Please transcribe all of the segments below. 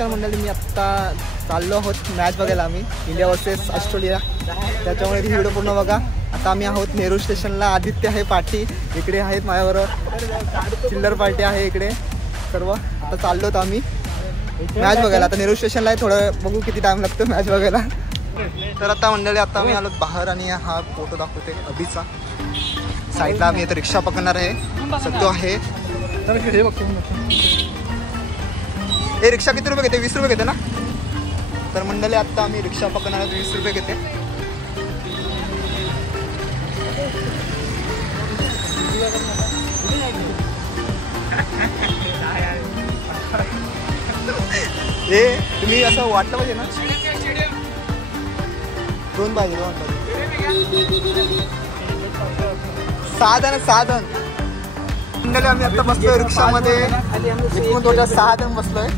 नमस्कार मंडळी, मी आत्ता चाललो आहोत मॅच बघायला आम्ही इंडिया वर्सेस ऑस्ट्रेलिया. त्याच्यामुळे ती व्हिडिओ पूर्ण बघा. आता आम्ही आहोत नेहरू स्टेशनला. आदित्य आहे पाठी इकडे आहेत माझ्याबरोबर, चिल्लर पार्टी आहे इकडे सर्व. आता चाललो होतो आम्ही मॅच बघायला. आता नेहरू स्टेशनला आहे, थोडं बघू किती टाइम लागतो मॅच बघायला. तर आता मंडळी आता आम्ही आलो बाहेर आणि हा फोटो दाखवते अभिचा. साईडला आम्ही आता रिक्षा पकडणार आहे, सत्तो आहे. हे रिक्षा किती रुपये घेते? 20 रुपये घेते ना. तर मंडळी आत्ता आम्ही रिक्षा पकडणार 20 रुपये घेते. हे तुम्ही असं वाटलं पाहिजे ना, 2 पाहिजे 6 जण. मंडळी आम्ही आता बसलोय रिक्षामध्ये, एकूण 6 जण बसलोय.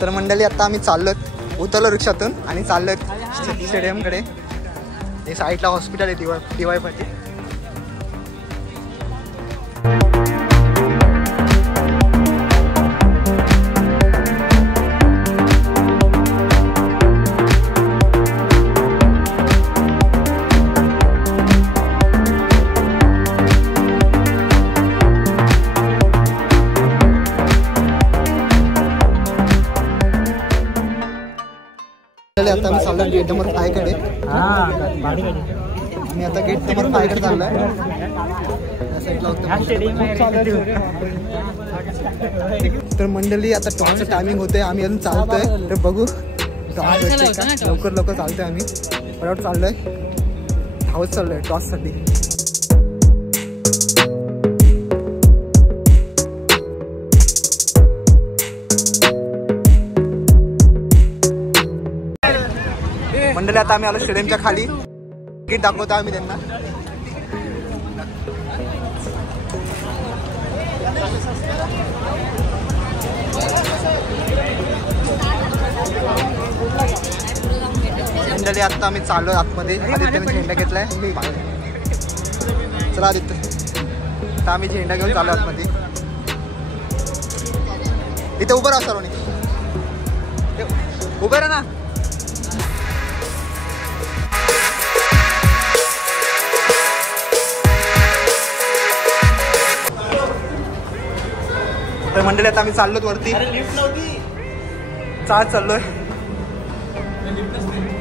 तर मंडळी आता आम्ही चाललोत, उतरलो रिक्षातून आणि चाललोत स्टेडियमकडे. हे साईडला हॉस्पिटल आहे DY पाटी. आता आम्ही चाललो गेट नंबर 5 कडे. आम्ही आता गेट नंबर 5 कडे चाललोय. तर मंडळी आता टॉसचं टायमिंग होते, आम्ही अजून चालतोय. तर बघू लवकर लवकर चालतोय, आम्ही पटापट चाललोय, धावत चाललोय टॉससाठी. मंडळी आता आम्ही आलो स्टेडियमच्या खाली. तिकीट दाखवतो आम्ही त्यांना. मंडळी आता आम्ही चाललो आतमध्ये. आदित्यने झेंडा घेतलाय. चला आदित्य, आता आम्ही झेंडा घेऊन चाललो आतमध्ये. इथे उभं राहा सर्वांनी, उभं राहा ना. तर मंडळी आता आम्ही चाललोत वरती, चाललोय.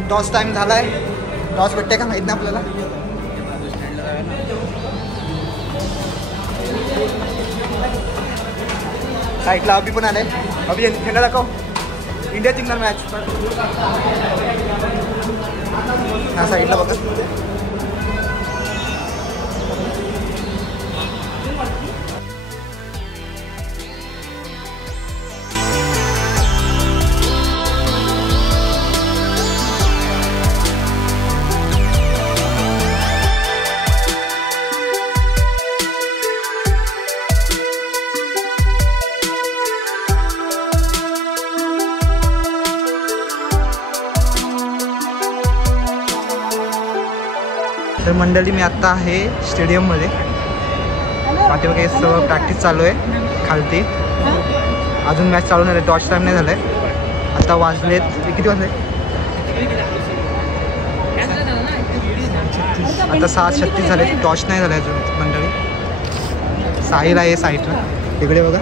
टॉस टाइम झालाय. टॉस भेटते का माहित नाही आपल्याला. साईडला अभि पण आलाय. अभि झेंडा दाखव. इंडिया जिंकणार मॅच. ह्या साईडला बघा. तर मंडळी मी आत्ता आहे स्टेडियममध्ये. पाठीमागे सर्व प्रॅक्टिस चालू आहे खालती. अजून मॅच चालू नाही, टॉस टाईम नाही झालं आहे. आता वाजलेत किती वाजले? आता 7:36 झाले. टॉस नाही झालं अजून मंडळी. साहिल आहे साईडला इकडे बघा.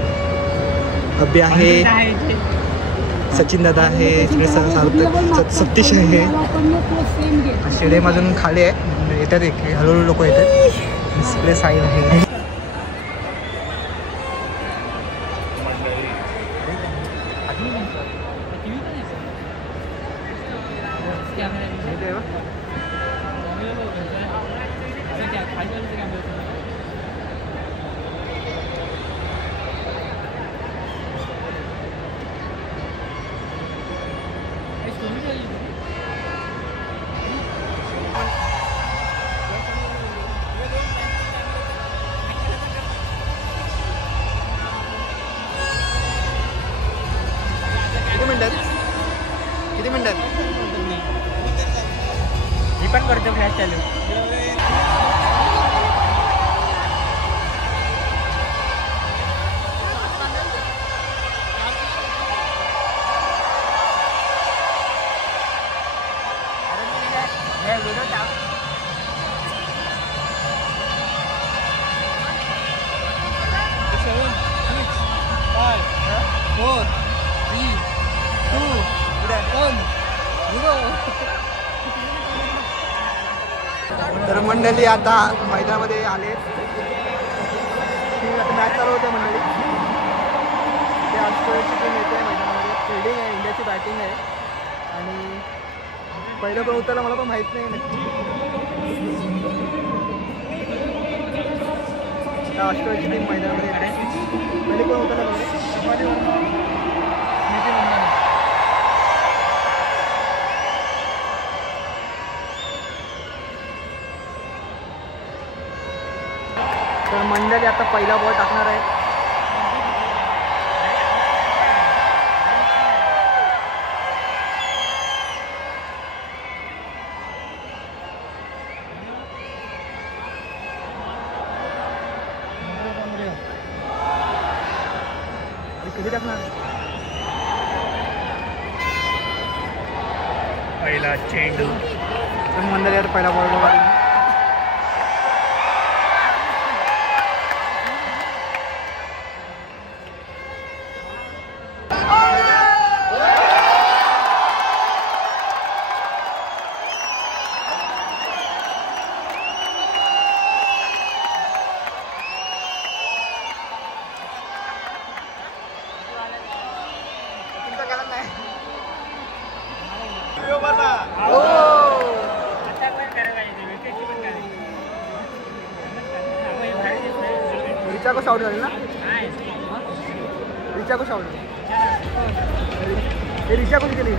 अभि आहे, सचिन दादा आहे, सतीश आहे. स्टेडियम अजून खाली आहे. येतात हळूहळू लोक येतात. डिस्प्ले साईड आहे. किती मिनिटात? मी पण करतो फ्लॅश चालू. तर मंडळी आता मैदानामध्ये आले. आता मॅच चालू होते मंडळी. ते ऑस्ट्रेलियाची टीम येते मैदानामध्ये. फिल्डिंग आहे, इंडियाची बॅटिंग आहे. आणि पहिलं पण उतरलं मला पण माहीत नाही नक्की. ऑस्ट्रेलियाची टीम मैदानामध्ये येते. पहिले कोण उतरलं बघा. तर मंडळी आता पहिला बॉल टाकणार आहे. कधी टाकणार पहिला चेंडू. तर मंडळी आता पहिला बॉल बघा. रिचा को आउट झाली ना. रिचा को आउट. हे रिचा कोणी केली.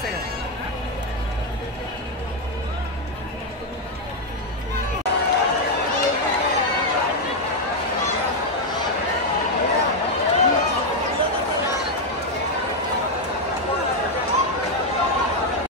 Seconds.